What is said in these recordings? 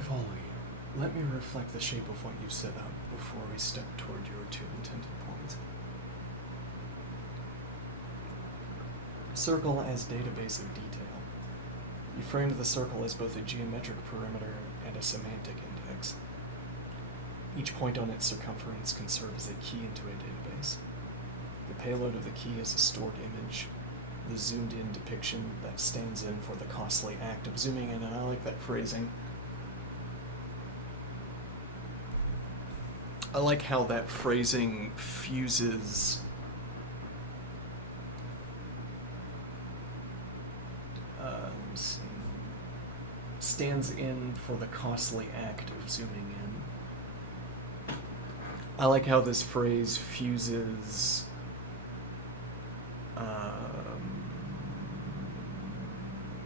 I follow you. Let me reflect the shape of what you've set up before we step toward your two intended points. Circle as database of detail. You framed the circle as both a geometric perimeter and a semantic index. Each point on its circumference can serve as a key into a database. The payload of the key is a stored image, the zoomed-in depiction that stands in for the costly act of zooming in, and I like that phrasing. I like how that phrasing fuses let's see, stands in for the costly act of zooming in. I like how this phrase fuses I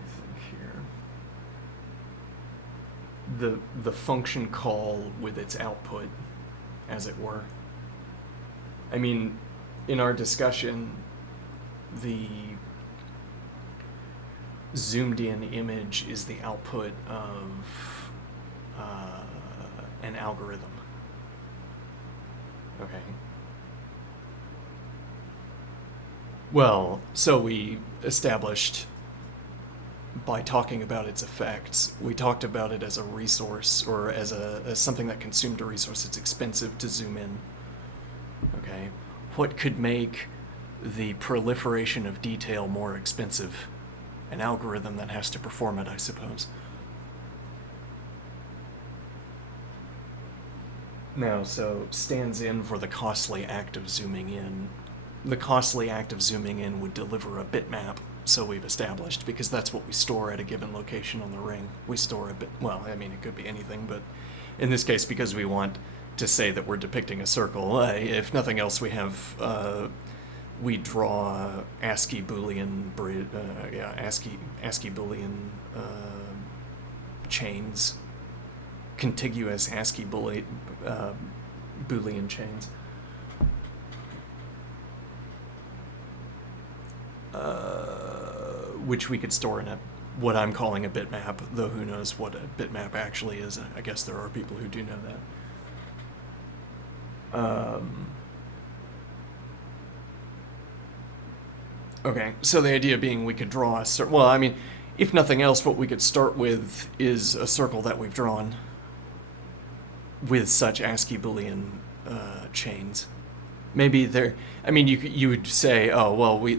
think here, the function call with its output, as it were. I mean, in our discussion, the zoomed in image is the output of an algorithm. Okay. Well, so we established by talking about its effects, we talked about it as a resource or as something that consumed a resource. It's expensive to zoom in. Okay. What could make the proliferation of detail more expensive? An algorithm that has to perform it, I suppose. Now, so stands in for the costly act of zooming in. The costly act of zooming in would deliver a bitmap, so we've established, because that's what we store at a given location on the ring. We store a bit, well, I mean, it could be anything, but in this case, because we want to say that we're depicting a circle, if nothing else, we have, we draw ASCII Boolean, ASCII Boolean chains, contiguous ASCII Boolean chains. Which we could store in what I'm calling a bitmap, though who knows what a bitmap actually is. I guess there are people who do know that. Okay, so the idea being we could draw a circle. Well, I mean, if nothing else, what we could start with is a circle that we've drawn with such ASCII Boolean chains. Maybe there. I mean, you would say, oh well, we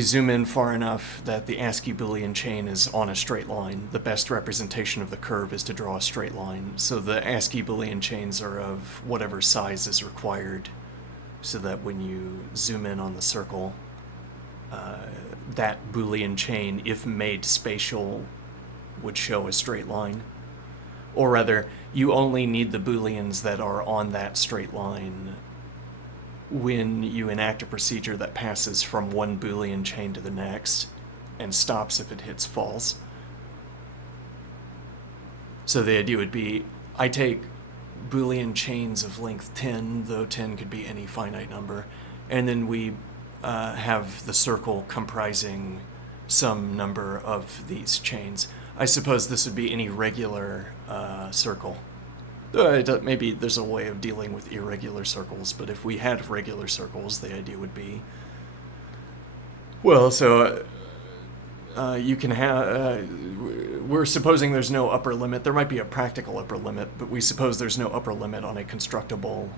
zoom in far enough that the ASCII Boolean chain is on a straight line. The best representation of the curve is to draw a straight line. So the ASCII Boolean chains are of whatever size is required, so that when you zoom in on the circle, that Boolean chain, if made spatial, would show a straight line. Or rather, you only need the Booleans that are on that straight line when you enact a procedure that passes from one Boolean chain to the next and stops if it hits false. So the idea would be, I take Boolean chains of length 10, though 10 could be any finite number, and then we have the circle comprising some number of these chains. I suppose this would be any regular circle. Maybe there's a way of dealing with irregular circles, but if we had regular circles, the idea would be, well, so you can have, we're supposing there's no upper limit. There might be a practical upper limit, but we suppose there's no upper limit on a constructible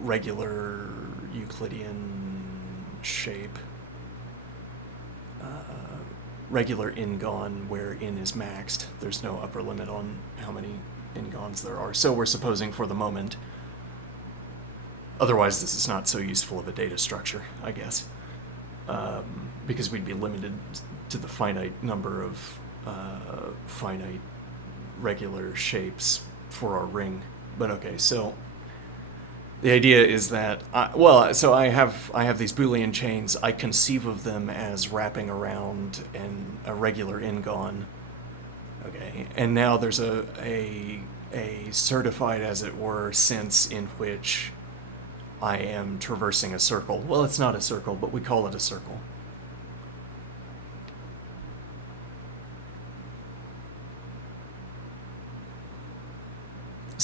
regular Euclidean shape. Regular n-gon where n is maxed. There's no upper limit on how many n-gons there are. So we're supposing for the moment. Otherwise, this is not so useful of a data structure, I guess. Because we'd be limited to the finite number of finite regular shapes for our ring. But okay, so the idea is that, so I have these Boolean chains. I conceive of them as wrapping around a regular n-gon. Okay, and now there's a certified, as it were, sense in which I am traversing a circle. Well, it's not a circle, but we call it a circle.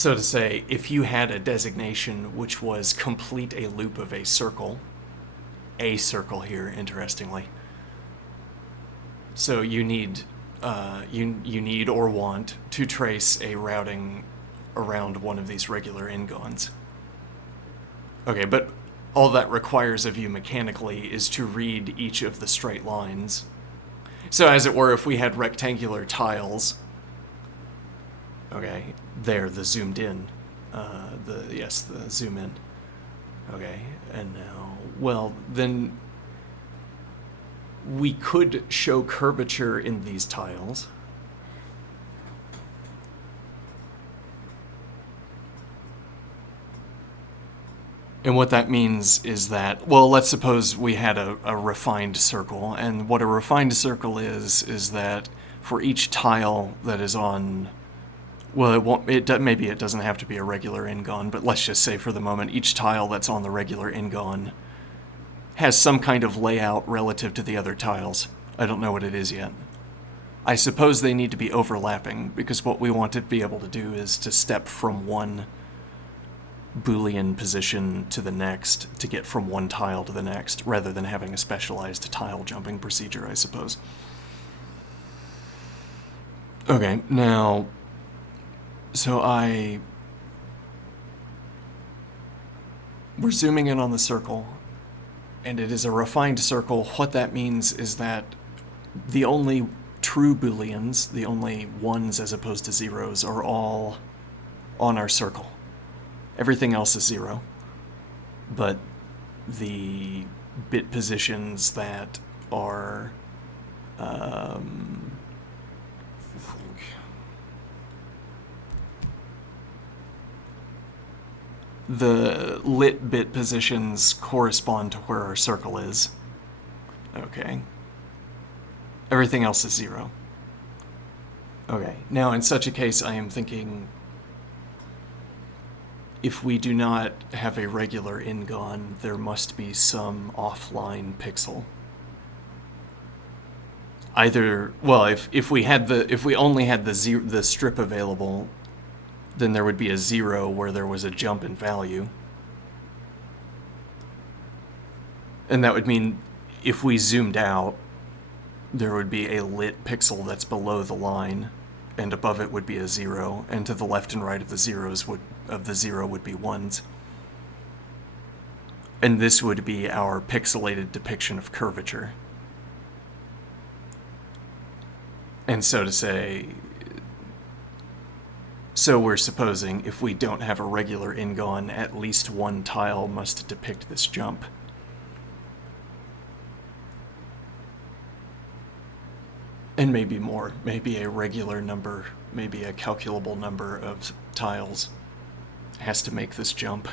So to say, if you had a designation which was complete a loop of a circle here, interestingly. So you need you need or want to trace a routing around one of these regular n-gons. Okay, but all that requires of you mechanically is to read each of the straight lines. So as it were, if we had rectangular tiles, okay, there, the zoomed in, the zoom in. Okay, and now, well, then we could show curvature in these tiles. And what that means is that, well, let's suppose we had a refined circle, and what a refined circle is that for each tile that is on, well, maybe it doesn't have to be a regular n-gon, but let's just say for the moment, each tile that's on the regular n-gon has some kind of layout relative to the other tiles. I don't know what it is yet. I suppose they need to be overlapping, because what we want to be able to do is to step from one Boolean position to the next to get from one tile to the next, rather than having a specialized tile jumping procedure, I suppose. Okay, now, so we're zooming in on the circle, and it is a refined circle. What that means is that the only true Booleans, the only ones as opposed to zeros, are all on our circle. Everything else is zero. But the bit positions that are the lit bit positions correspond to where our circle is. Okay. Everything else is zero. Okay. Now, in such a case, I am thinking, if we do not have a regular n-gon, there must be some offline pixel. Either, well, if we only had the strip available, then there would be a 0 where there was a jump in value. And that would mean if we zoomed out, there would be a lit pixel that's below the line, and above it would be a 0, and to the left and right of the 0 would be 1s. And this would be our pixelated depiction of curvature. And so to say, so we're supposing if we don't have a regular n-gon, at least one tile must depict this jump. And maybe more, maybe a regular number, maybe a calculable number of tiles has to make this jump.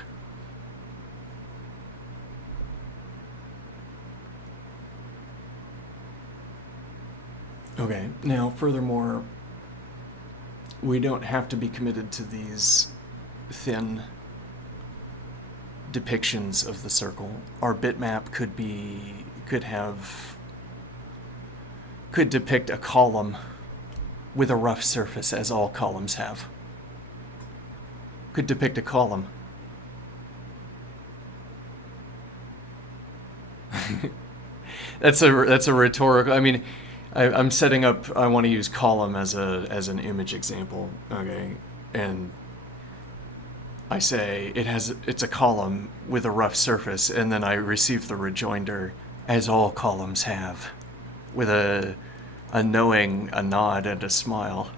Okay, now furthermore, we don't have to be committed to these thin depictions of the circle. Our bitmap could depict a column with a rough surface, as all columns have. Could depict a column. That's a rhetorical. I mean, I'm setting up. I want to use column as an image example. Okay, and I say it's a column with a rough surface, and then I receive the rejoinder, as all columns have, with a knowing, a nod, and a smile.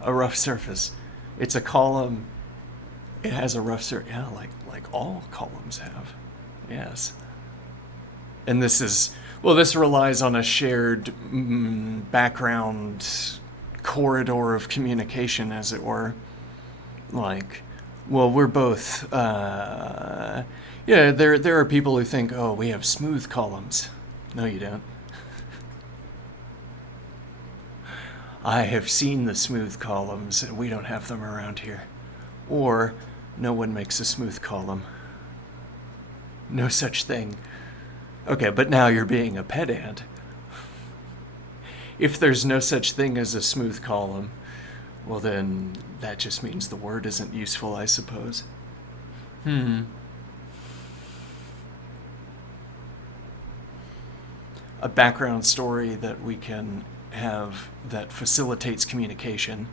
A rough surface. It's a column. It has a rough surface. Yeah, like all columns have. Yes. And this relies on a shared background corridor of communication, as it were. Like, well, we're both, there are people who think, oh, we have smooth columns. No, you don't. I have seen the smooth columns, and we don't have them around here. Or, no one makes a smooth column. No such thing. Okay, but now you're being a pedant. If there's no such thing as a smooth column, Well, then that just means the word isn't useful, I suppose. A background story that we can have that facilitates communication.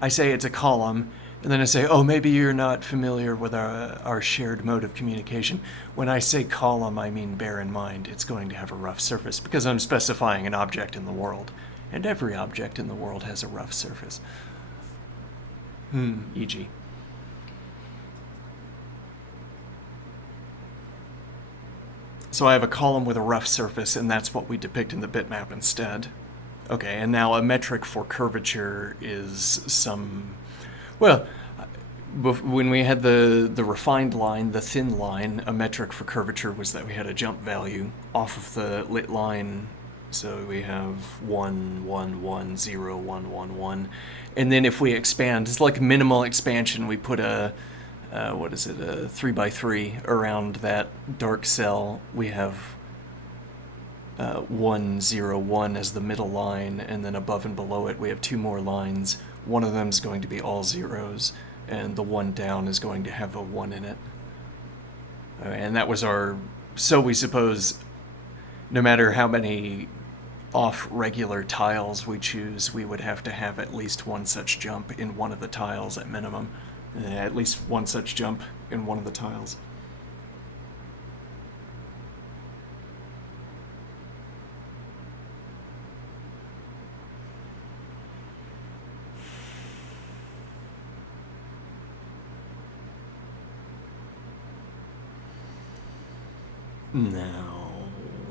I say it's a column, and then I say, oh, maybe you're not familiar with our shared mode of communication. When I say column, I mean bear in mind it's going to have a rough surface because I'm specifying an object in the world, and every object in the world has a rough surface. E.g. So I have a column with a rough surface, and that's what we depict in the bitmap instead. Okay, and now a metric for curvature is some... Well, when we had the refined line, the thin line, a metric for curvature was that we had a jump value off of the lit line. So we have 1, 1, 1, 0, 1, 1, 1. And then if we expand, it's like minimal expansion, we put a 3x3 around that dark cell. We have 1, 0, 1 as the middle line, and then above and below it we have two more lines. One of them is going to be all zeros, and the one down is going to have a 1 in it. And that was our... So we suppose no matter how many off-regular tiles we choose, we would have to have at least one such jump in one of the tiles at minimum. At least one such jump in one of the tiles. Now,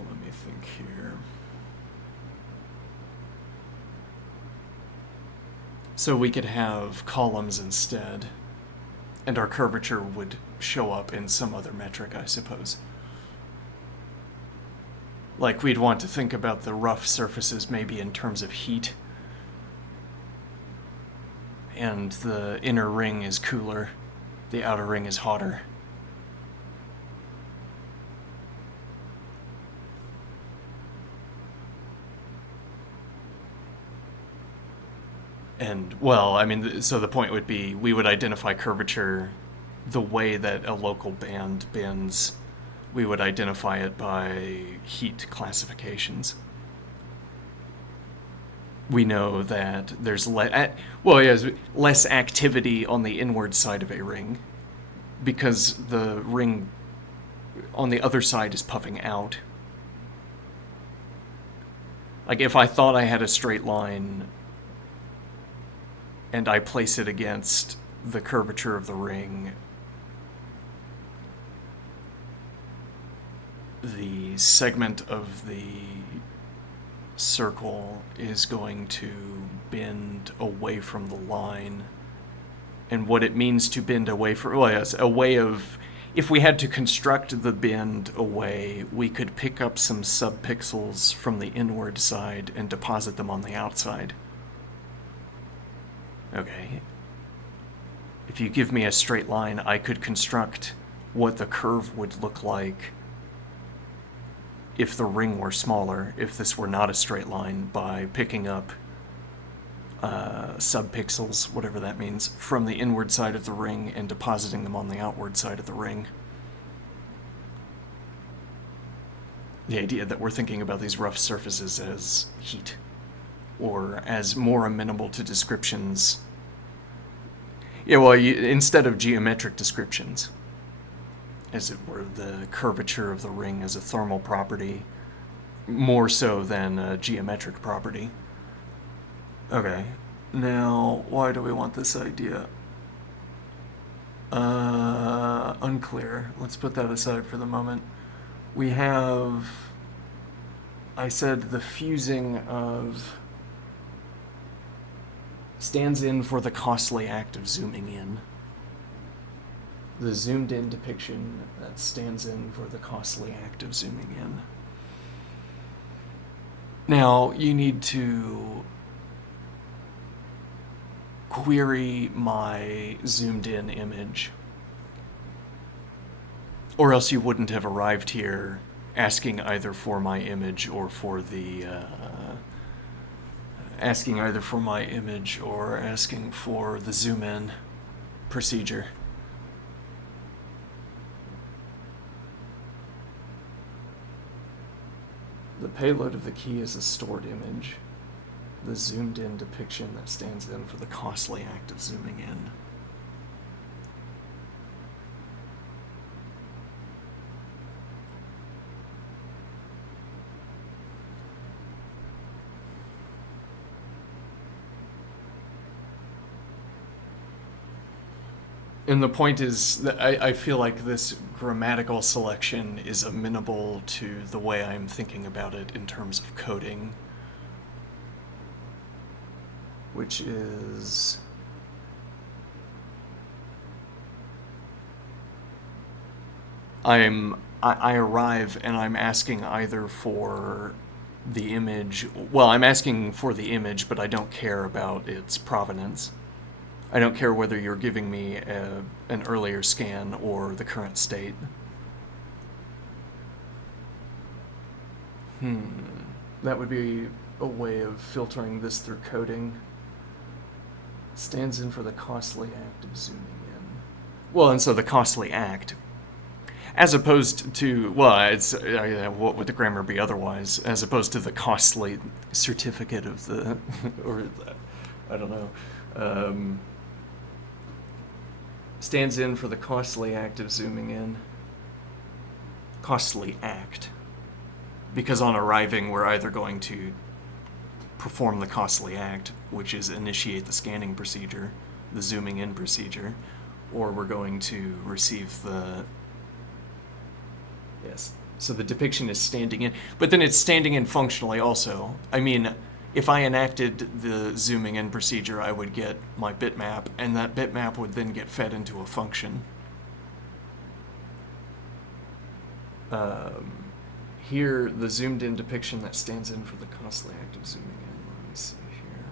let me think here. So we could have columns instead, and our curvature would show up in some other metric, I suppose. Like, we'd want to think about the rough surfaces maybe in terms of heat, and the inner ring is cooler, the outer ring is hotter. And, well, I mean, so the point would be we would identify curvature the way that a local band bends. We would identify it by heat classifications. We know that there's less activity on the inward side of a ring because the ring on the other side is puffing out. Like, if I thought I had a straight line and I place it against the curvature of the ring, the segment of the circle is going to bend away from the line. And what it means to bend away from... Well, yes, a way of... If we had to construct the bend away, we could pick up some subpixels from the inward side and deposit them on the outside. Okay. If you give me a straight line, I could construct what the curve would look like if the ring were smaller, if this were not a straight line, by picking up subpixels, whatever that means, from the inward side of the ring and depositing them on the outward side of the ring. The idea that we're thinking about these rough surfaces as heat, or as more amenable to descriptions. Yeah, well, instead of geometric descriptions, as it were, the curvature of the ring as a thermal property, more so than a geometric property. Okay, now, why do we want this idea? Unclear. Let's put that aside for the moment. We have... I said the fusing of... stands in for the costly act of zooming in. The zoomed in depiction that stands in for the costly act of zooming in. Now, you need to query my zoomed in image, or else you wouldn't have arrived here asking either for my image or for the asking either for my image or asking for the zoom in procedure. The payload of the key is a stored image, the zoomed in depiction that stands in for the costly act of zooming in. And the point is that I feel like this grammatical selection is amenable to the way I'm thinking about it in terms of coding, which is I arrive and I'm asking either for the image. Well, I'm asking for the image, but I don't care about its provenance. I don't care whether you're giving me an earlier scan or the current state. That would be a way of filtering this through coding. Stands in for the costly act of zooming in. Well, and so the costly act, as opposed to, well, it's what would the grammar be otherwise? As opposed to the costly certificate of the, or the, I don't know. Stands in for the costly act of zooming in. Costly act. Because on arriving, we're either going to perform the costly act, which is initiate the scanning procedure, the zooming in procedure, or we're going to receive the... Yes. So the depiction is standing in. But then it's standing in functionally also. I mean, if I enacted the zooming in procedure, I would get my bitmap, and that bitmap would then get fed into a function. Here, the zoomed in depiction that stands in for the costly act of zooming in. Let me see here.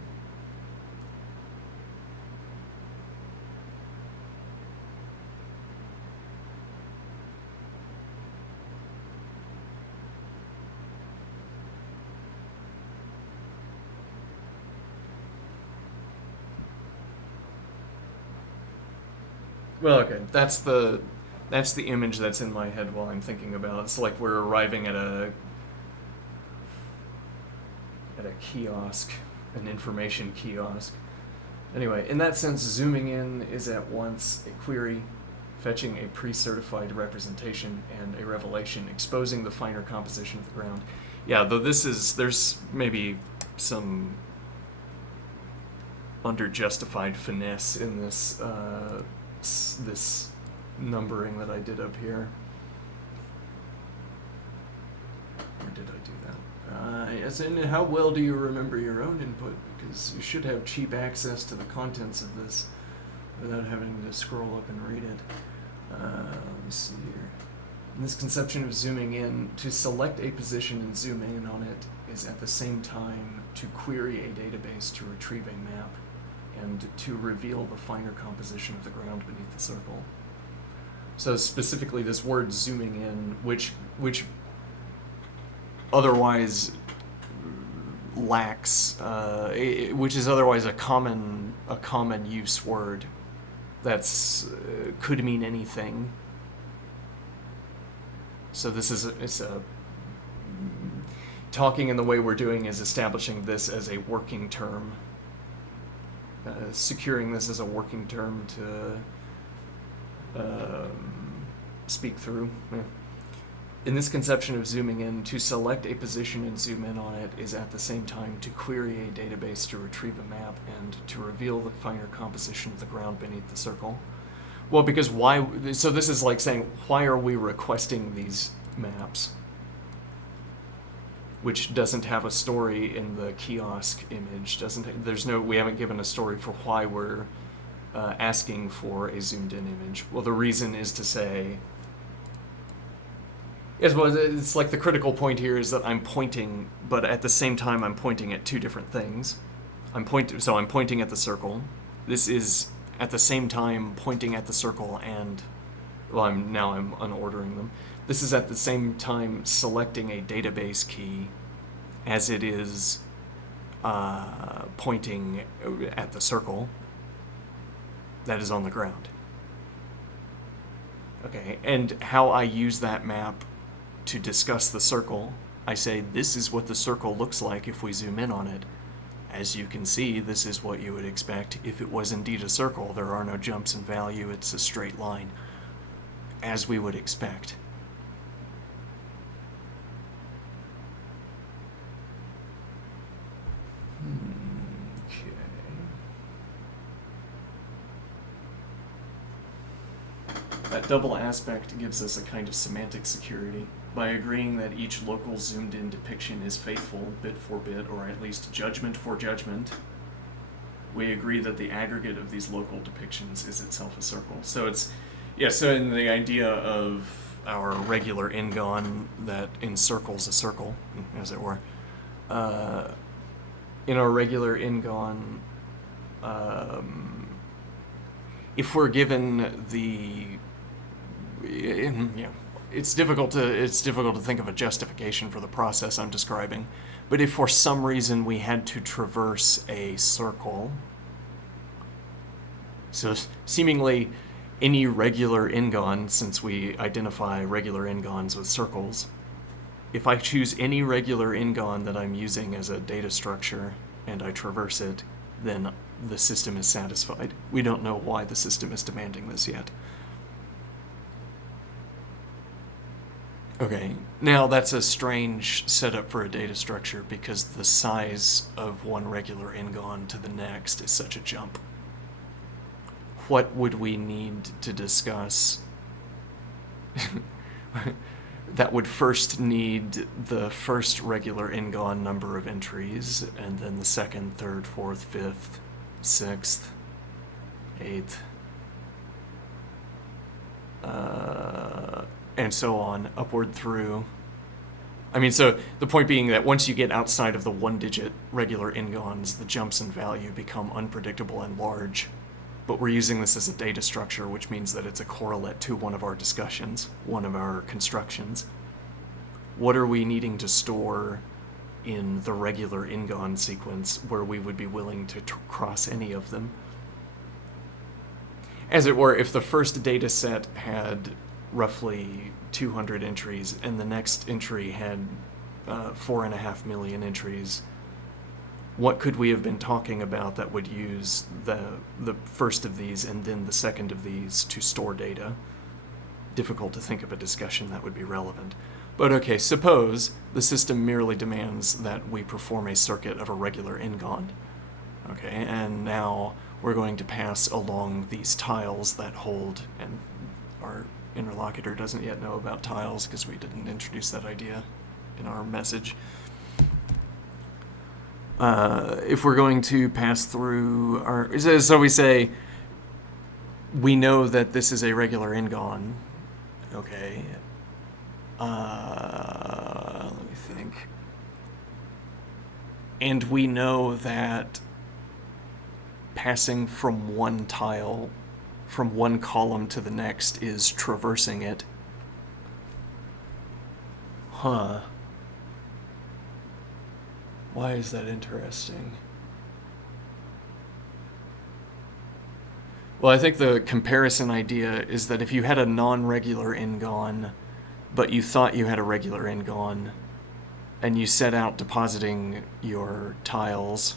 Well, okay, that's the image that's in my head while I'm thinking about it. It's like we're arriving at a kiosk, an information kiosk. Anyway, in that sense, zooming in is at once a query, fetching a pre-certified representation, and a revelation, exposing the finer composition of the ground. Yeah, though there's maybe some under-justified finesse in this this numbering that I did up here. Or did I do that? As in, how well do you remember your own input? Because you should have cheap access to the contents of this without having to scroll up and read it. Let me see here. In this conception of zooming in, to select a position and zoom in on it is at the same time to query a database to retrieve a map and to reveal the finer composition of the ground beneath the circle. So specifically this word zooming in, which otherwise lacks, which is otherwise a common use word that's could mean anything. So it's a talking in the way we're doing is establishing this as a working term, securing this as a working term to speak through. Yeah. In this conception of zooming in, to select a position and zoom in on it is at the same time to query a database to retrieve a map and to reveal the finer composition of the ground beneath the circle. Well, because why? So this is like saying, why are we requesting these maps? Which doesn't have a story in the kiosk image. We haven't given a story for why we're asking for a zoomed in image. Well, the reason is to say, yes, well, it's like the critical point here is that I'm pointing, but at the same time I'm pointing at two different things. I'm pointing at the circle. This is at the same time pointing at the circle and, well, I'm unordering them. This is at the same time selecting a database key as it is pointing at the circle that is on the ground. Okay, and how I use that map to discuss the circle, I say this is what the circle looks like if we zoom in on it. As you can see, this is what you would expect if it was indeed a circle. There are no jumps in value, it's a straight line, as we would expect. Okay. That double aspect gives us a kind of semantic security. By agreeing that each local zoomed-in depiction is faithful, bit for bit, or at least judgment for judgment, we agree that the aggregate of these local depictions is itself a circle. So it's, yeah, so in the idea of our regular n-gon that encircles a circle, as it were, in our regular n-gon, if we're given the, it's difficult to think of a justification for the process I'm describing, but if for some reason we had to traverse a circle, so seemingly any regular n-gon, since we identify regular n-gons with circles, if I choose any regular n-gon that I'm using as a data structure and I traverse it, then the system is satisfied. We don't know why the system is demanding this yet. Okay, now that's a strange setup for a data structure because the size of one regular n-gon to the next is such a jump. What would we need to discuss? That would first need the first regular n-gon number of entries, and then the second, third, fourth, fifth, sixth, eighth, and so on, upward through. I mean, so the point being that once you get outside of the one-digit regular n-gons, the jumps in value become unpredictable and large. But we're using this as a data structure, which means that it's a correlate to one of our discussions, one of our constructions. What are we needing to store in the regular n-gon sequence where we would be willing to cross any of them? As it were, if the first data set had roughly 200 entries and the next entry had 4.5 million entries, what could we have been talking about that would use the first of these and then the second of these to store data? Difficult to think of a discussion that would be relevant. But okay, suppose the system merely demands that we perform a circuit of a regular n-gon. Okay, and now we're going to pass along these tiles that hold, and our interlocutor doesn't yet know about tiles because we didn't introduce that idea in our message. If we're going to pass through our, so we say, we know that this is a regular n-gon. Okay. Let me think. And we know that passing from one tile, from one column to the next, is traversing it. Huh. Why is that interesting? Well, I think the comparison idea is that if you had a non-regular n-gon, but you thought you had a regular n-gon, and you set out depositing your tiles,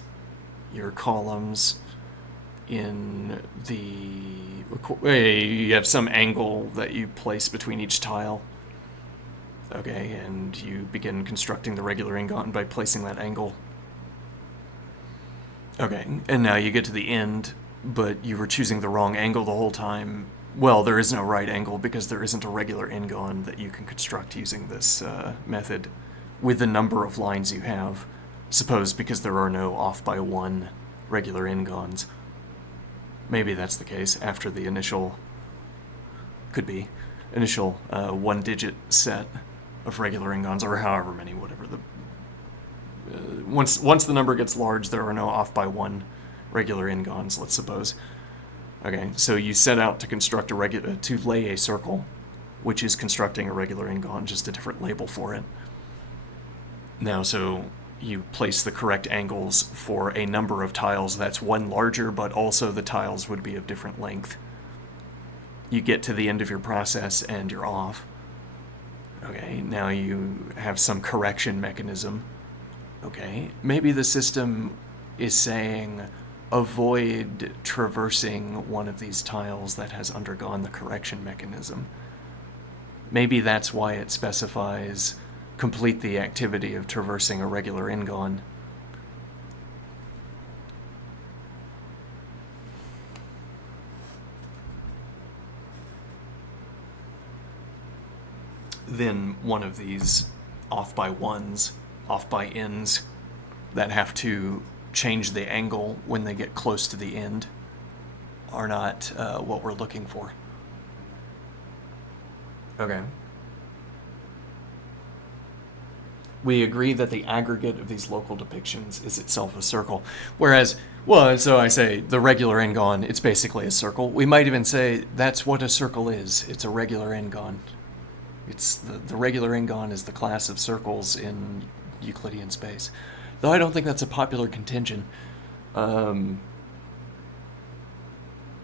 your columns, in the... You have some angle that you place between each tile. Okay, and you begin constructing the regular n-gon by placing that angle. Okay, and now you get to the end, but you were choosing the wrong angle the whole time. Well, there is no right angle because there isn't a regular n-gon that you can construct using this method with the number of lines you have. Suppose because there are no off by one regular n-gons. Maybe that's the case after the initial, could be, initial one-digit set of regular n-gons, or however many, whatever the... once the number gets large, there are no off by one regular n-gons, let's suppose. Okay, so you set out to construct to lay a circle, which is constructing a regular n-gon, just a different label for it. Now, so you place the correct angles for a number of tiles that's one larger, but also the tiles would be of different length. You get to the end of your process and you're off. Okay, now you have some correction mechanism. Okay, maybe the system is saying avoid traversing one of these tiles that has undergone the correction mechanism. Maybe that's why it specifies complete the activity of traversing a regular n-gon. Then one of these off by ones, off by ends, that have to change the angle when they get close to the end are not what we're looking for. Okay. We agree that the aggregate of these local depictions is itself a circle. Whereas, well, so I say the regular n-gon, it's basically a circle. We might even say that's what a circle is. It's a regular n-gon. It's the regular n-gon is the class of circles in Euclidean space. Though I don't think that's a popular contention. But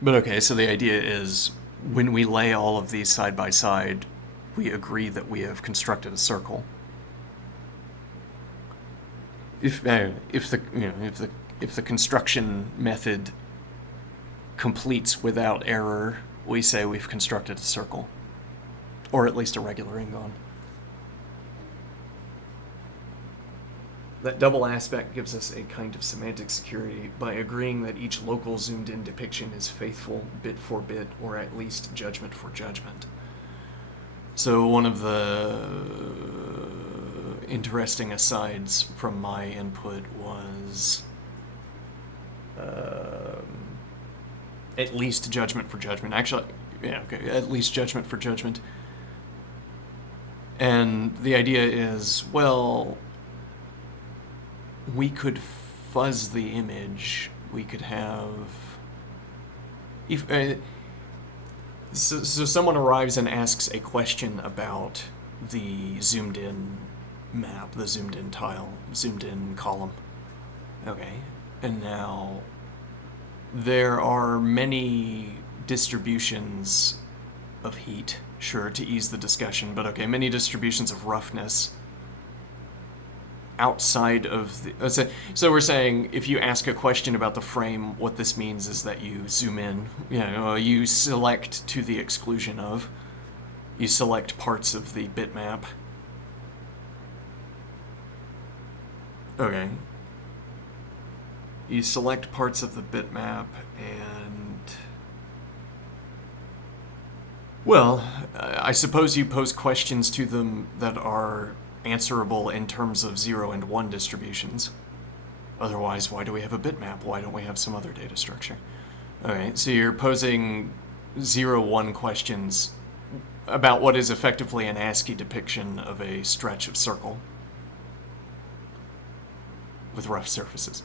okay, so the idea is when we lay all of these side by side, we agree that we have constructed a circle. If the construction method completes without error, we say we've constructed a circle, or at least a regular n-gon. That double aspect gives us a kind of semantic security by agreeing that each local zoomed-in depiction is faithful bit for bit, or at least judgment for judgment. So one of the interesting asides from my input was at least judgment for judgment. Actually, yeah, okay, at least judgment for judgment. And the idea is, well, we could fuzz the image. We could have... So someone arrives and asks a question about the zoomed-in map, the zoomed-in tile, zoomed-in column. Okay, and now there are many distributions of heat, sure, to ease the discussion, but okay, many distributions of roughness outside of the... So we're saying if you ask a question about the frame, what this means is that you zoom in, you select to the exclusion of, you select parts of the bitmap. Okay. You select parts of the bitmap and... Well, I suppose you pose questions to them that are answerable in terms of 0 and 1 distributions. Otherwise, why do we have a bitmap? Why don't we have some other data structure? Okay, so you're posing 0-1 questions about what is effectively an ASCII depiction of a stretch of circle with rough surfaces.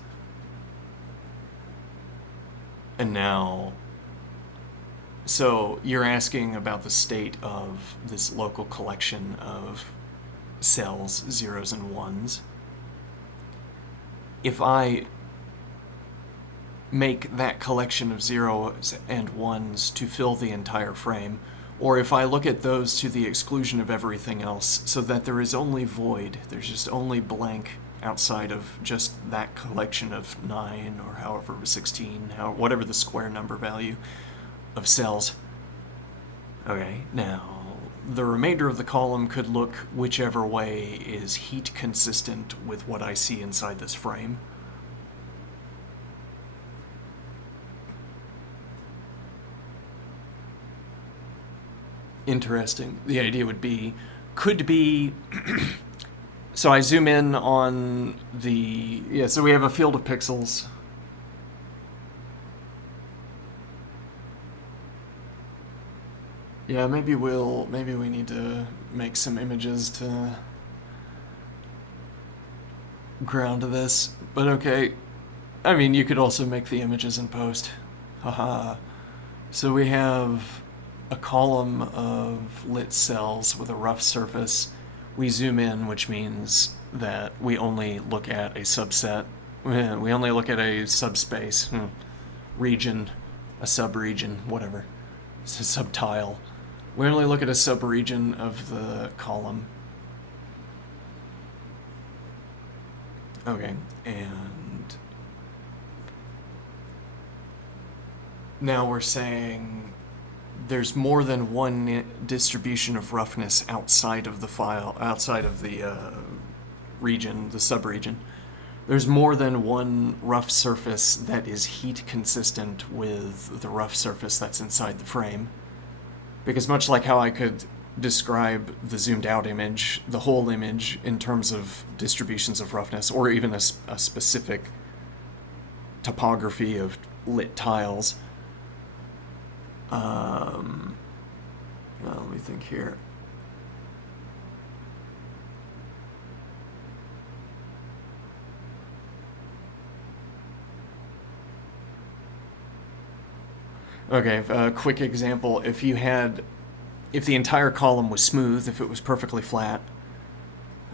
And now, so you're asking about the state of this local collection of cells, 0s and 1s. If I make that collection of 0s and 1s to fill the entire frame, or if I look at those to the exclusion of everything else, so that there is only void, there's just only blank outside of just that collection of 9 or however 16, whatever the square number value of cells. Okay, now the remainder of the column could look whichever way is heat consistent with what I see inside this frame. Interesting. The idea would be, could be, so I zoom in on the, so we have a field of pixels. Yeah, maybe we need to make some images to ground this, but okay. I mean, you could also make the images in post. Haha. So we have a column of lit cells with a rough surface. We zoom in, which means that we only look at a subset. We only look at a subspace, region, a subregion, whatever. It's a subtile. We only look at a subregion of the column. Okay, and now we're saying there's more than one distribution of roughness outside of the file, outside of the region, the subregion. There's more than one rough surface that is heat consistent with the rough surface that's inside the frame. Because much like how I could describe the zoomed out image, the whole image, in terms of distributions of roughness, or even a specific topography of lit tiles. Let me think here. Okay, a quick example. If the entire column was smooth, if it was perfectly flat,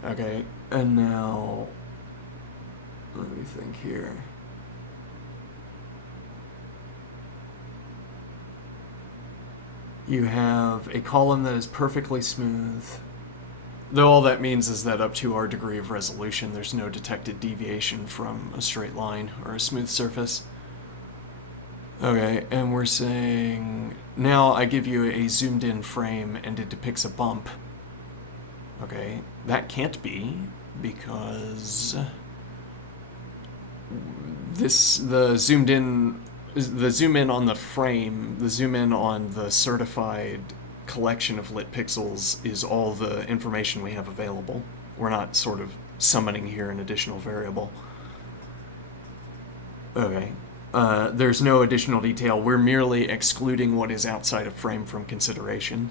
okay, and now, let me think here. You have a column that is perfectly smooth, though all that means is that up to our degree of resolution, there's no detected deviation from a straight line or a smooth surface. Okay, and we're saying, now I give you a zoomed in frame and it depicts a bump. Okay, that can't be, because the zoom in on the frame, the zoom in on the certified collection of lit pixels is all the information we have available. We're not sort of summoning here an additional variable. Okay. There's no additional detail. We're merely excluding what is outside of frame from consideration.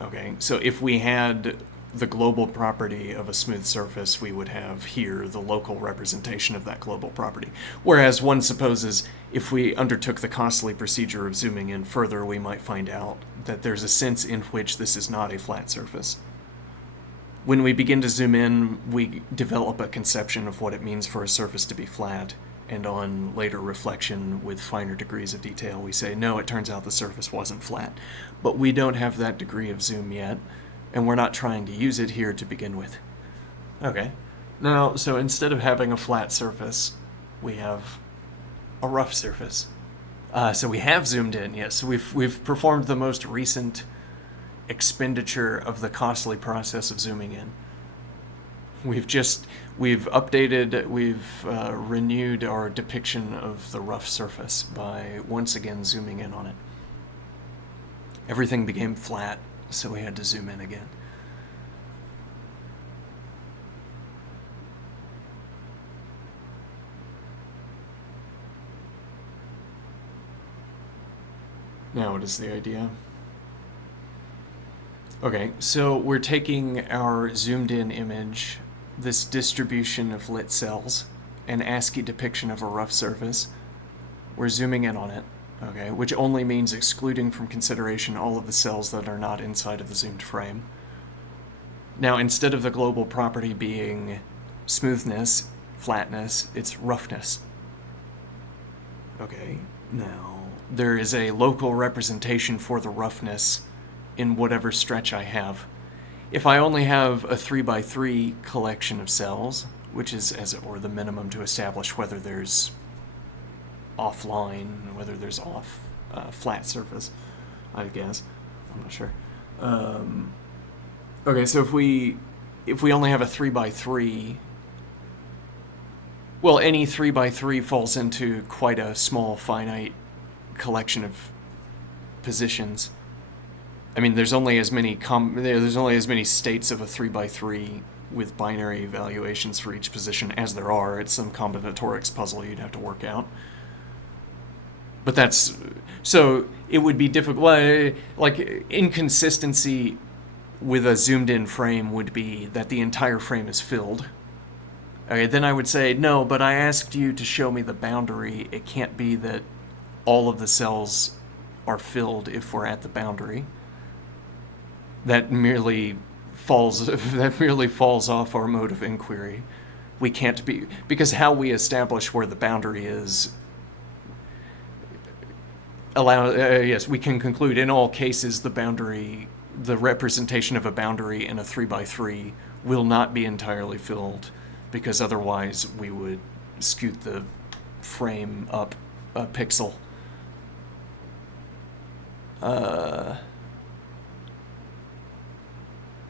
Okay, so if we had the global property of a smooth surface, we would have here the local representation of that global property. Whereas one supposes if we undertook the costly procedure of zooming in further, we might find out that there's a sense in which this is not a flat surface. When we begin to zoom in, we develop a conception of what it means for a surface to be flat. And on later reflection with finer degrees of detail, we say, no, it turns out the surface wasn't flat. But we don't have that degree of zoom yet, and we're not trying to use it here to begin with. Okay. Now, so instead of having a flat surface, we have a rough surface. So we have zoomed in, yes. So we've performed the most recent expenditure of the costly process of zooming in. We've updated, we've renewed our depiction of the rough surface by once again zooming in on it. Everything became flat, so we had to zoom in again. Now what is the idea? Okay, so we're taking our zoomed in image, this distribution of lit cells, an ASCII depiction of a rough surface. We're zooming in on it, okay, which only means excluding from consideration all of the cells that are not inside of the zoomed frame. Now, instead of the global property being smoothness, flatness, it's roughness. Okay, now there is a local representation for the roughness in whatever stretch I have. If I only have a 3x3 collection of cells, which is, as it were, the minimum to establish whether there's offline, whether there's off flat surface, I guess. I'm not sure. Okay, so if we only have a 3x3, well, any 3x3 falls into quite a small, finite collection of positions. I mean, there's only as many states of a 3x3 with binary evaluations for each position as there are. It's some combinatorics puzzle you'd have to work out. But that's... So it would be difficult... Well, like, inconsistency with a zoomed-in frame would be that the entire frame is filled. Okay, then I would say, no, but I asked you to show me the boundary. It can't be that all of the cells are filled if we're at the boundary. That merely merely falls off our mode of inquiry. We can't be, because how we establish where the boundary is yes, we can conclude in all cases the representation of a boundary in a 3x3 will not be entirely filled, because otherwise we would scoot the frame up a pixel.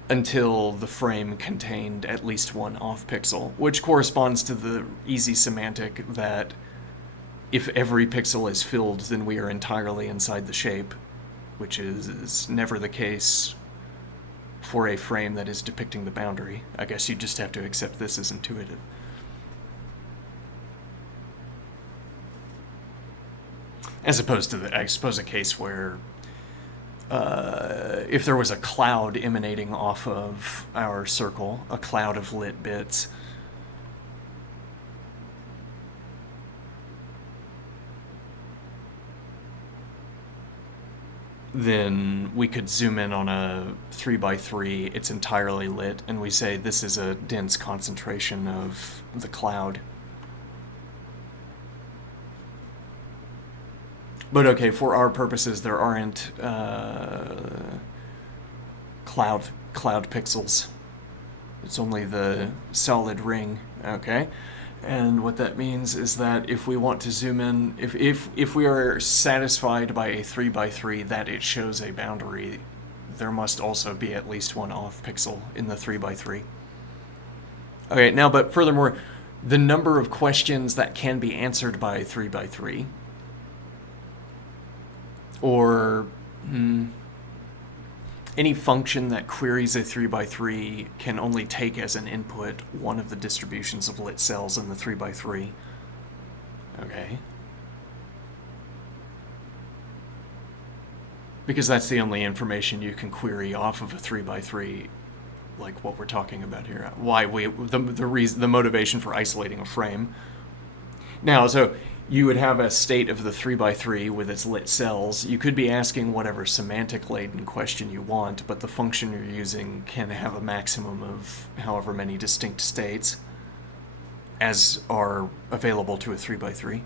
Until the frame contained at least one off pixel, which corresponds to the easy semantic that if every pixel is filled, then we are entirely inside the shape, which is never the case for a frame that is depicting the boundary. I guess you just have to accept this as intuitive. As opposed to, I suppose, a case where if there was a cloud emanating off of our circle, a cloud of lit bits, then we could zoom in on a 3x3, it's entirely lit, and we say this is a dense concentration of the cloud. But okay, for our purposes, there aren't cloud pixels. It's only the solid ring, okay? And what that means is that if we want to zoom in, if we are satisfied by a 3x3 that it shows a boundary, there must also be at least one off pixel in the 3x3. Okay, now, but furthermore, the number of questions that can be answered by a 3x3, or any function that queries a 3x3 can only take as an input one of the distributions of lit cells in the 3x3. Okay. Because that's the only information you can query off of a 3x3, like what we're talking about here. Why the motivation for isolating a frame. Now, so you would have a state of the 3x3 with its lit cells. You could be asking whatever semantic-laden question you want, but the function you're using can have a maximum of however many distinct states as are available to a 3x3.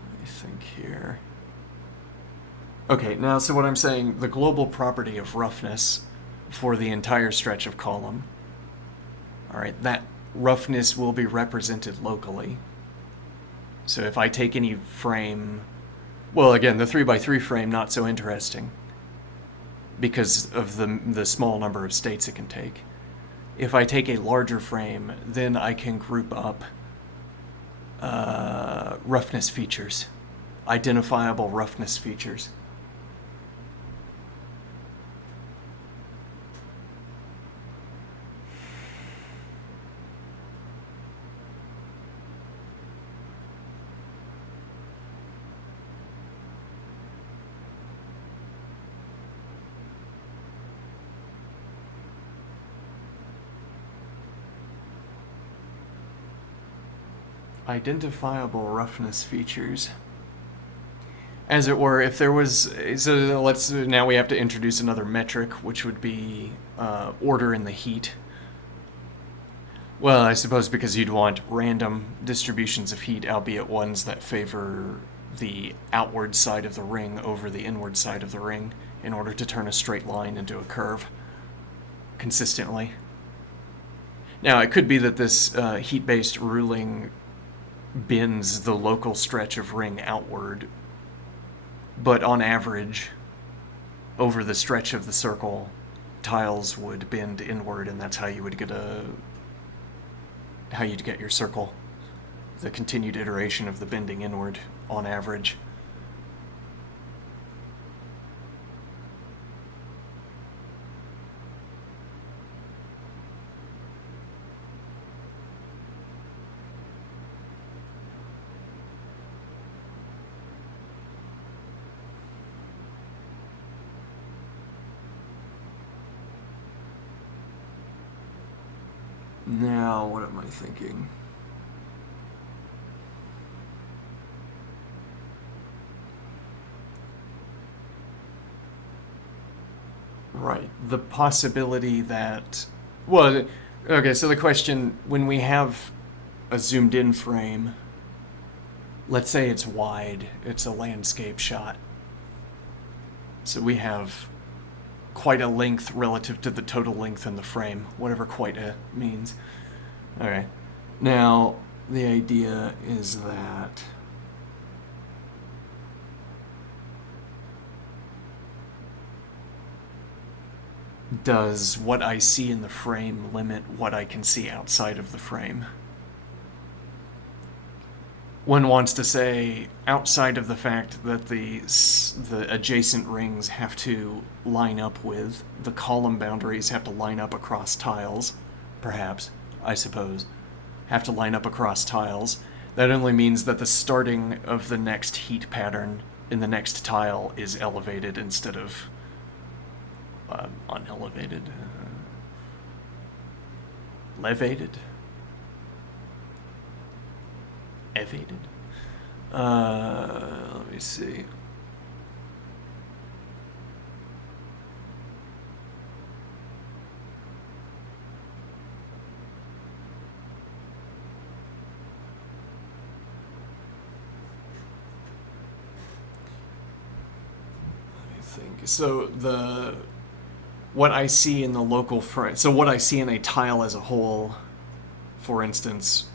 Let me think here. Okay, now, so what I'm saying, the global property of roughness for the entire stretch of column. All right, that roughness will be represented locally. So if I take any frame, well, again, the 3x3 frame, not so interesting because of the small number of states it can take. If I take a larger frame, then I can group up roughness features, identifiable roughness features. Identifiable roughness features. As it were, if there was, so now we have to introduce another metric, which would be order in the heat. Well, I suppose because you'd want random distributions of heat, albeit ones that favor the outward side of the ring over the inward side of the ring, in order to turn a straight line into a curve consistently. Now, it could be that this heat-based ruling bends the local stretch of ring outward, but on average, over the stretch of the circle, tiles would bend inward, and that's how you would get you'd get your circle, the continued iteration of the bending inward on average. Now, what am I thinking? Right. The possibility that, well, okay, so the question, when we have a zoomed in frame, let's say it's wide, it's a landscape shot. So we have quite a length relative to the total length in the frame, whatever quite a means. Okay. Now, the idea is that does what I see in the frame limit what I can see outside of the frame? One wants to say, outside of the fact that the adjacent rings have to line up with, the column boundaries have to line up across tiles, perhaps, I suppose, have to line up across tiles. That only means that the starting of the next heat pattern in the next tile is elevated instead of unelevated. Levated? Evaded? Let me see. Let me think. So what I see in the local frame, so what I see in a tile as a whole, for instance,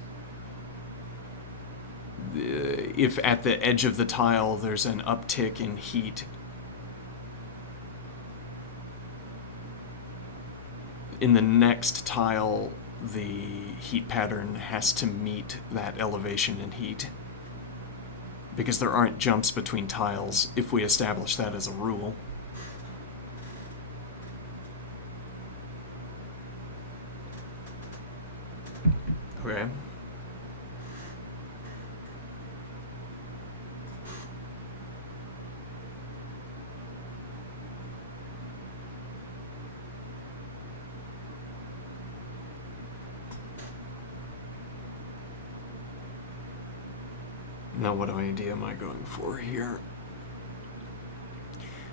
if at the edge of the tile there's an uptick in heat, in the next tile the heat pattern has to meet that elevation in heat, because there aren't jumps between tiles if we establish that as a rule. Okay. Now what idea am I going for here?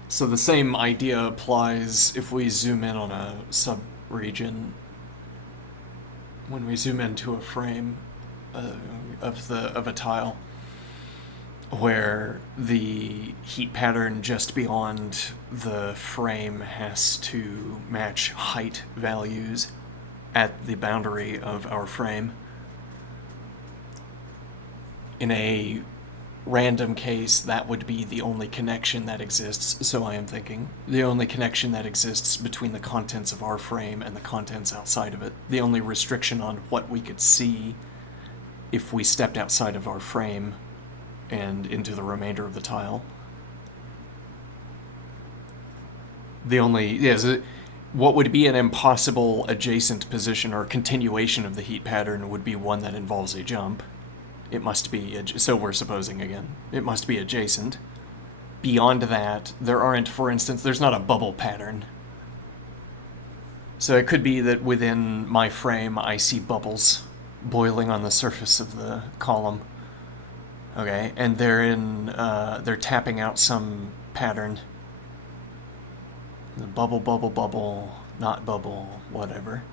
So the same idea applies if we zoom in on a sub-region. When we zoom into a frame of a tile, where the heat pattern just beyond the frame has to match height values at the boundary of our frame. In a random case, that would be the only connection that exists, so I am thinking. The only connection that exists between the contents of our frame and the contents outside of it. The only restriction on what we could see if we stepped outside of our frame and into the remainder of the tile. The only, yes, what would be an impossible adjacent position or continuation of the heat pattern would be one that involves a jump. It must be, so we're supposing again, it must be adjacent. Beyond that, there aren't, for instance, there's not a bubble pattern. So it could be that within my frame I see bubbles boiling on the surface of the column. Okay, and they're tapping out some pattern. The bubble, bubble, bubble, not bubble, whatever.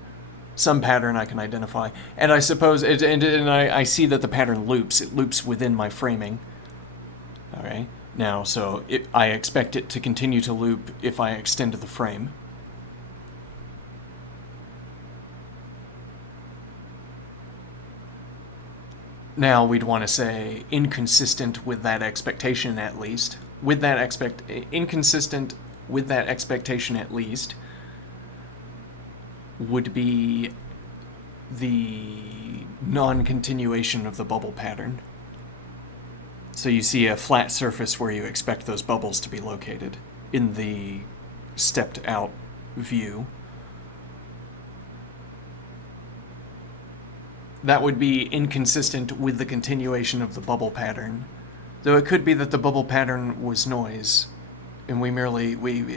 Some pattern I can identify. And I suppose, I see that the pattern loops. It loops within my framing. Okay, now, so I expect it to continue to loop if I extend the frame. Now we'd want to say inconsistent with that expectation at least. Inconsistent with that expectation at least would be the non-continuation of the bubble pattern. So you see a flat surface where you expect those bubbles to be located in the stepped out view. That would be inconsistent with the continuation of the bubble pattern. Though it could be that the bubble pattern was noise, and pareidolia,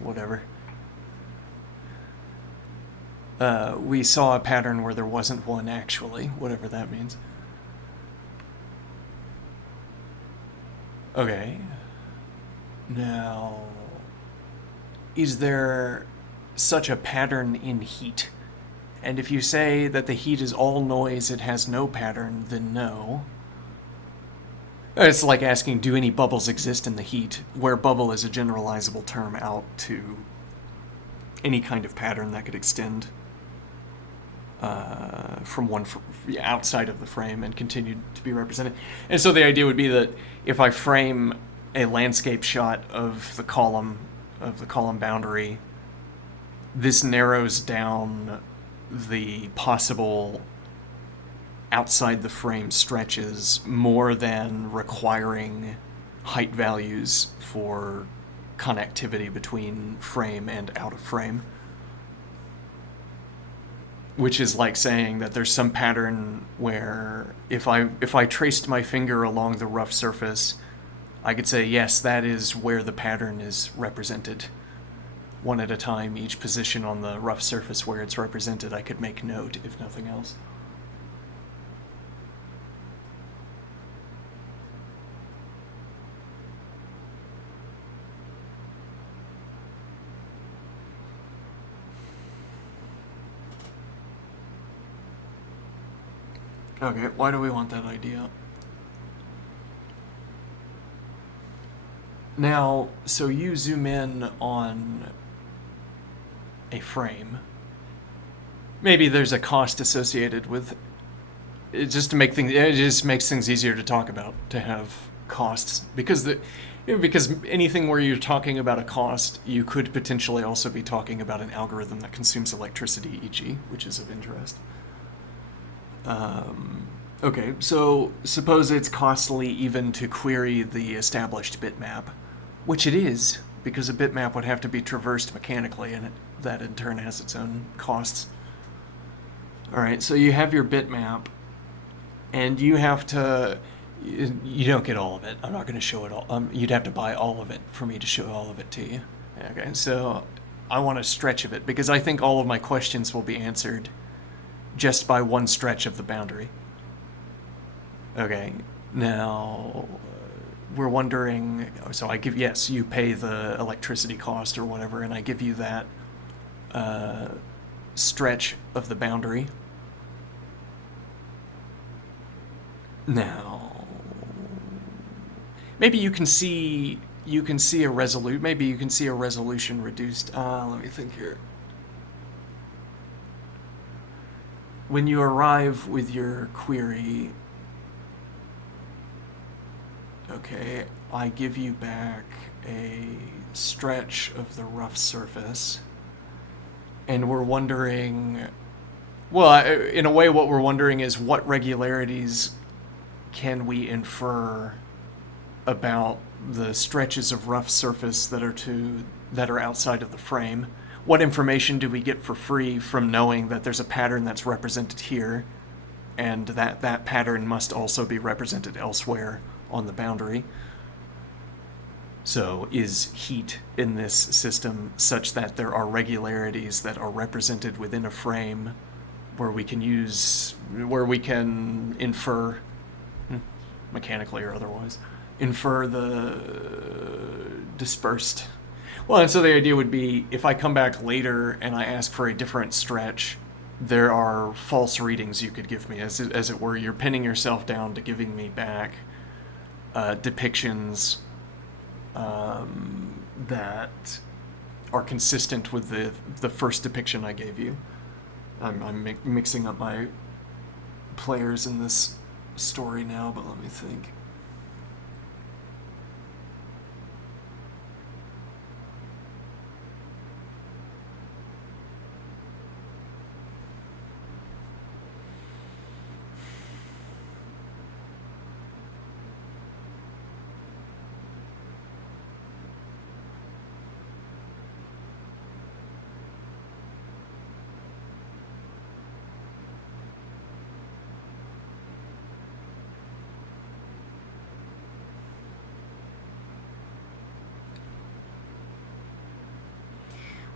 whatever. We saw a pattern where there wasn't one actually, whatever that means. Okay. Now, is there such a pattern in heat? And if you say that the heat is all noise, it has no pattern, then no. It's like asking, do any bubbles exist in the heat, where bubble is a generalizable term out to any kind of pattern that could extend from one outside of the frame and continue to be represented. And so the idea would be that if I frame a landscape shot of the column boundary, this narrows down the possible outside the frame stretches more than requiring height values for connectivity between frame and out of frame. Which is like saying that there's some pattern where if I traced my finger along the rough surface, I could say, yes, that is where the pattern is represented. One at a time, each position on the rough surface where it's represented, I could make note, if nothing else. Okay, why do we want that idea? Now, so you zoom in on a frame. Maybe there's a cost associated with it, just to make things. It just makes things easier to talk about, to have costs, because anything where you're talking about a cost, you could potentially also be talking about an algorithm that consumes electricity, e.g., which is of interest. Okay, so suppose it's costly even to query the established bitmap, which it is, because a bitmap would have to be traversed mechanically, and that in turn has its own costs. Alright, so you have your bitmap, and you have to... You don't get all of it. I'm not going to show it all. You'd have to buy all of it for me to show all of it to you. Okay, so I want a stretch of it, because I think all of my questions will be answered just by one stretch of the boundary. Okay, now we're wondering, so yes, you pay the electricity cost or whatever, and I give you that stretch of the boundary. Now, maybe you can see a resolution reduced. Let me think here. When you arrive with your query, okay, I give you back a stretch of the rough surface, and we're wondering, well, in a way what we're wondering is what regularities can we infer about the stretches of rough surface that are outside of the frame. What information do we get for free from knowing that there's a pattern that's represented here, and that pattern must also be represented elsewhere on the boundary? So is heat in this system such that there are regularities that are represented within a frame where we can infer, mechanically or otherwise, infer the dispersed. Well, and so the idea would be, if I come back later and I ask for a different stretch, there are false readings you could give me. As it were, you're pinning yourself down to giving me back depictions that are consistent with the first depiction I gave you. I'm mixing up my players in this story now, but let me think.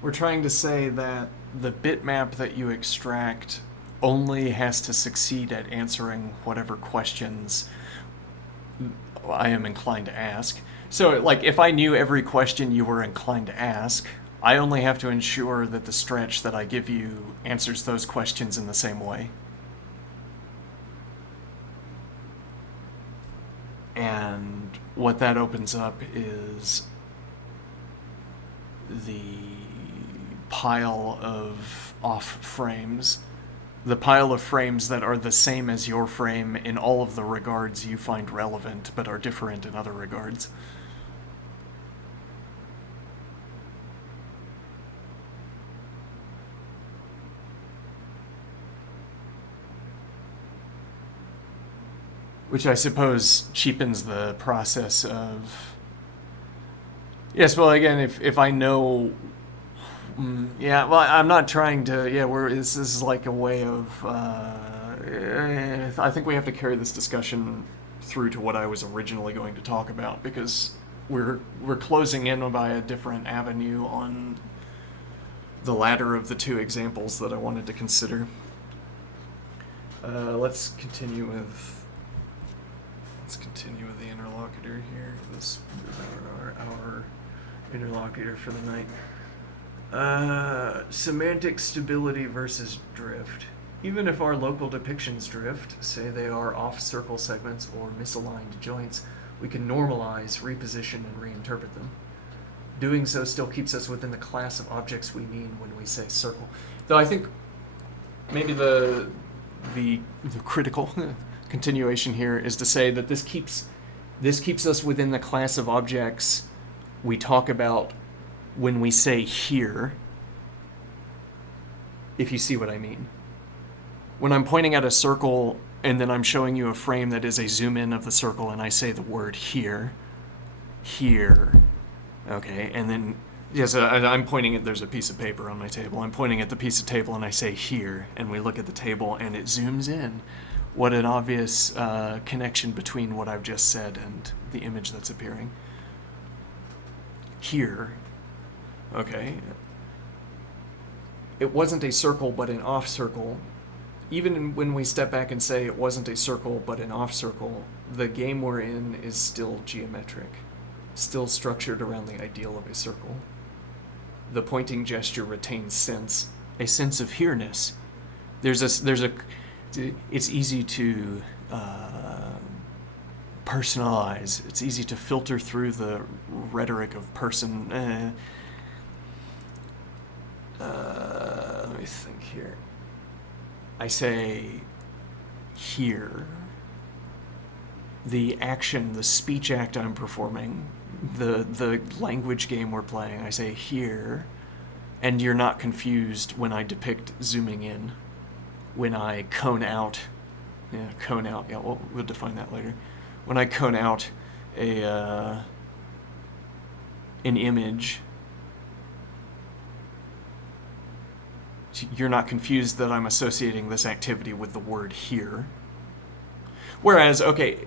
We're trying to say that the bitmap that you extract only has to succeed at answering whatever questions I am inclined to ask. So, like, if I knew every question you were inclined to ask, I only have to ensure that the stretch that I give you answers those questions in the same way. And what that opens up is the pile of off frames, the pile of frames that are the same as your frame in all of the regards you find relevant, but are different in other regards. Which I suppose cheapens the process of... Yes, well, again, if I know... yeah, well, I'm not trying to... Yeah, this is like a way of... I think we have to carry this discussion through to what I was originally going to talk about, because we're closing in by a different avenue on the latter of the two examples that I wanted to consider. Let's continue with the interlocutor here. This is our interlocutor for the night. Semantic stability versus drift. Even if our local depictions drift, say they are off circle segments or misaligned joints, we can normalize, reposition, and reinterpret them. Doing so still keeps us within the class of objects we mean when we say circle. Though I think maybe the critical continuation here is to say that this keeps us within the class of objects we talk about when we say here, if you see what I mean. When I'm pointing at a circle and then I'm showing you a frame that is a zoom in of the circle and I say the word here, okay, and then, yes, I'm pointing at, there's a piece of paper on my table, I'm pointing at the piece of table and I say here, and we look at the table and it zooms in. What an obvious connection between what I've just said and the image that's appearing. Here, okay, it wasn't a circle but an off circle. Even when we step back and say it wasn't a circle but an off circle, the game we're in is still geometric, still structured around the ideal of a circle. The pointing gesture retains sense, a sense of here-ness. It's easy to personalize. It's easy to filter through the rhetoric of person. Let me think here. I say here. The action, the speech act I'm performing, the language game we're playing, I say here, and you're not confused when I depict zooming in. When I cone out, we'll define that later. When I cone out an image, you're not confused that I'm associating this activity with the word here. Whereas, okay,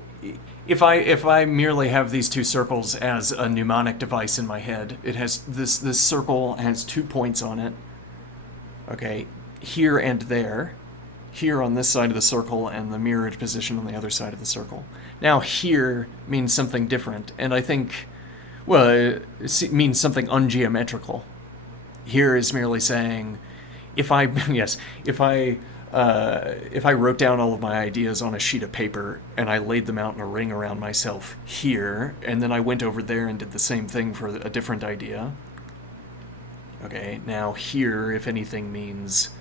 if I merely have these two circles as a mnemonic device in my head, it has this circle has 2 points on it. Okay, here and there. Here on this side of the circle and the mirrored position on the other side of the circle. Now here means something different, and I think, well, it means something ungeometrical. Here is merely saying, if I wrote down all of my ideas on a sheet of paper and I laid them out in a ring around myself here, and then I went over there and did the same thing for a different idea. Okay, now here, if anything, means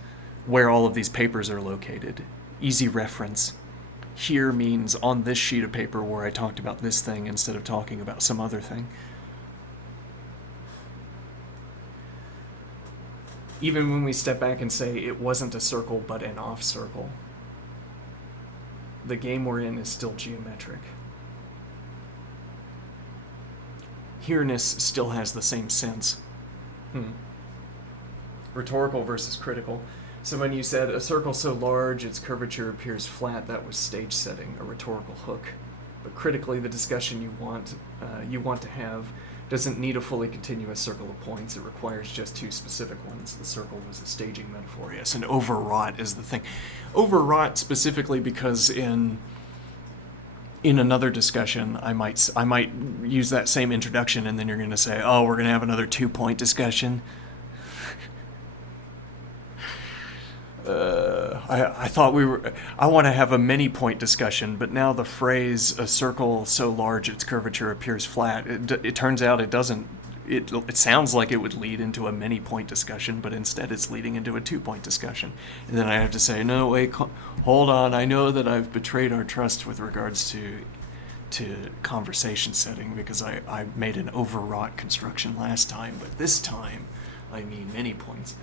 where all of these papers are located. Easy reference. Here means on this sheet of paper where I talked about this thing instead of talking about some other thing. Even when we step back and say it wasn't a circle but an off circle, the game we're in is still geometric. Here-ness still has the same sense. Rhetorical versus critical. So when you said a circle so large its curvature appears flat, that was stage setting, a rhetorical hook. But critically, the discussion you want to have doesn't need a fully continuous circle of points. It requires just 2 specific ones. The circle was a staging metaphor, yes, and overwrought is the thing. Overwrought specifically because in in another discussion, I might use that same introduction, and then you're going to say, "Oh, we're going to have another 2-point discussion." I thought we were. I want to have a many point discussion, but now the phrase "a circle so large its curvature appears flat." It turns out it doesn't. It sounds like it would lead into a many point discussion, but instead it's leading into a 2-point discussion. And then I have to say, no, wait, hold on. I know that I've betrayed our trust with regards to conversation setting because I made an overwrought construction last time, but this time I mean many points.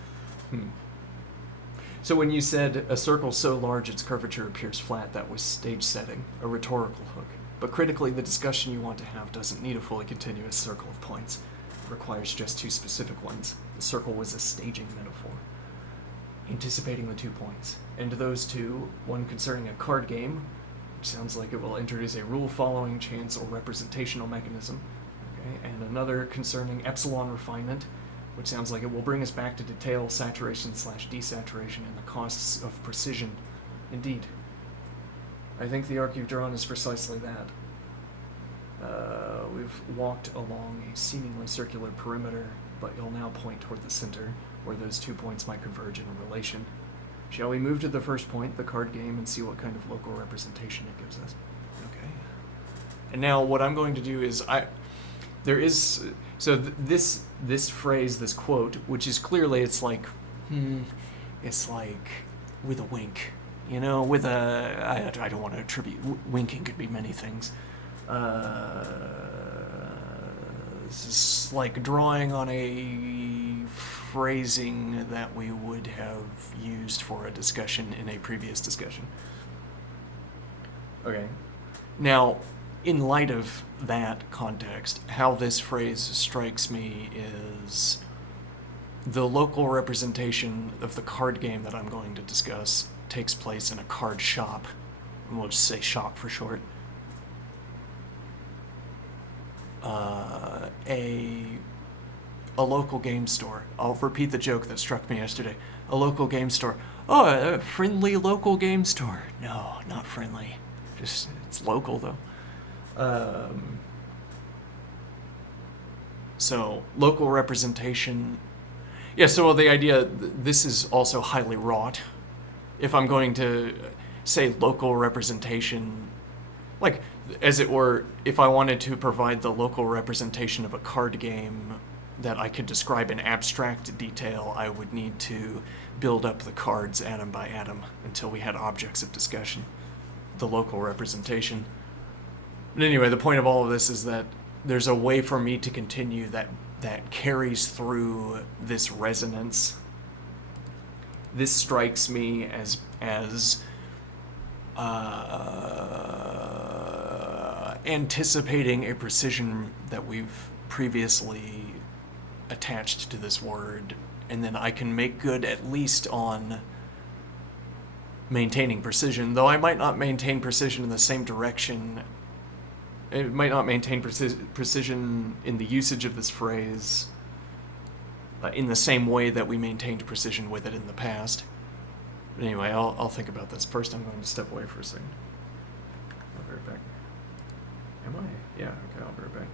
So when you said a circle so large its curvature appears flat, that was stage setting, a rhetorical hook. But critically, the discussion you want to have doesn't need a fully continuous circle of points. It requires just 2 specific ones. The circle was a staging metaphor, anticipating the 2 points. And those 2, one concerning a card game, which sounds like it will introduce a rule-following, chance, or representational mechanism, okay? And another concerning epsilon refinement, which sounds like it will bring us back to detail, saturation/desaturation, and the costs of precision. Indeed. I think the arc you've drawn is precisely that. We've walked along a seemingly circular perimeter, but you'll now point toward the center, where those 2 points might converge in a relation. Shall we move to the first point, the card game, and see what kind of local representation it gives us? Okay. And now what I'm going to do is this phrase, this quote, which is clearly it's like with a wink, with a I don't want to attribute winking could be many things. This is like drawing on a phrasing that we would have used for a discussion in a previous discussion. Okay. Now, in light of that context, how this phrase strikes me is the local representation of the card game that I'm going to discuss takes place in a card shop. And we'll just say shop for short. A local game store. I'll repeat the joke that struck me yesterday. A local game store. Oh, a friendly local game store. No, not friendly. Just, it's local though. So, local representation. Yeah, so the idea, this is also highly wrought. If I'm going to say local representation, like, as it were, if I wanted to provide the local representation of a card game that I could describe in abstract detail, I would need to build up the cards atom by atom until we had objects of discussion. The local representation. But anyway, the point of all of this is that there's a way for me to continue that carries through this resonance. This strikes me as anticipating a precision that we've previously attached to this word, and then I can make good at least on maintaining precision, though I might not maintain precision in the same direction. It might not maintain precision in the usage of this phrase in the same way that we maintained precision with it in the past. But anyway, I'll think about this. First, I'm going to step away for a second. I'll be right back. Am I? Yeah, okay, I'll be right back.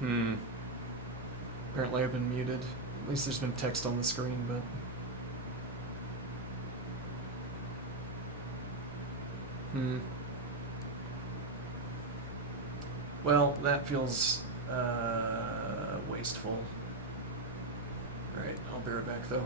Hmm. Apparently I've been muted. At least there's been text on the screen, but... Hmm. Well, that feels wasteful. Alright, I'll be right back though.